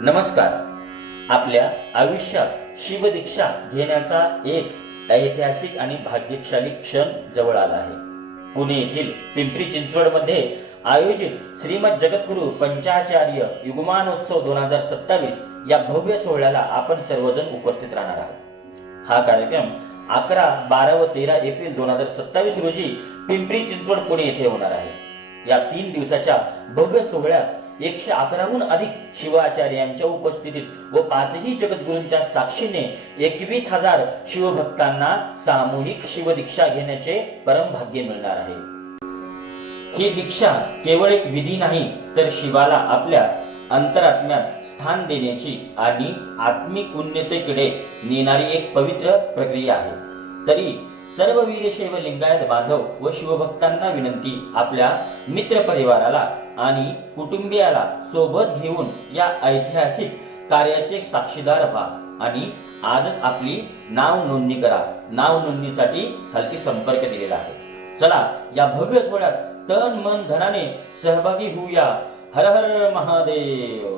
नमस्कार. आपल्या आयुष्यात शिवदीक्षा घेण्याचा एक ऐतिहासिक आणि भाग्यशाली क्षण जवळ आला आहे. पुणे येथील पिंपरी चिंचवडमध्ये आयोजित श्रीमद जगद्गुरु पंचाचार्य युगमानोत्सव 2027 या भव्य सोहळ्याला आपण सर्वजण उपस्थित राहणार आहोत. हा कार्यक्रम 11, 12 व 13 एप्रिल 2027 रोजी पिंपरी चिंचवड पुणे येथे होणार आहे. या 3 दिवसाच्या भव्य सोहळ्यात 111हून अधिक शिवाचार्यांच्या उपस्थितीत व 5ही जगद्गुरूंच्या साक्षीने 21,000 शिवभक्तांना सामूहिक शिवदीक्षा घेण्याचे परम भाग्य मिळणार आहे. ही दीक्षा केवळ एक विधी नाही, तर शिवाला आपल्या अंतरात्म्यात स्थान देण्याची आणि आत्मिक उन्नतीकडे नेणारी एक पवित्र प्रक्रिया आहे. तरी सर्व वीरशैव लिंगायत बांधव व शिवभक्तांना विनंती, आपल्या मित्र परिवाराला आणि कुटुंबियाला सोबत घेऊन या ऐतिहासिक कार्याचे साक्षीदार व्हा आणि आजच आपली नाव नोंदणी करा. नाव नोंदणीसाठी खालती संपर्क दिलेला आहे. चला या भव्य सोहळ्यात तन मन धनाने सहभागी होऊया. हर हर महादेव.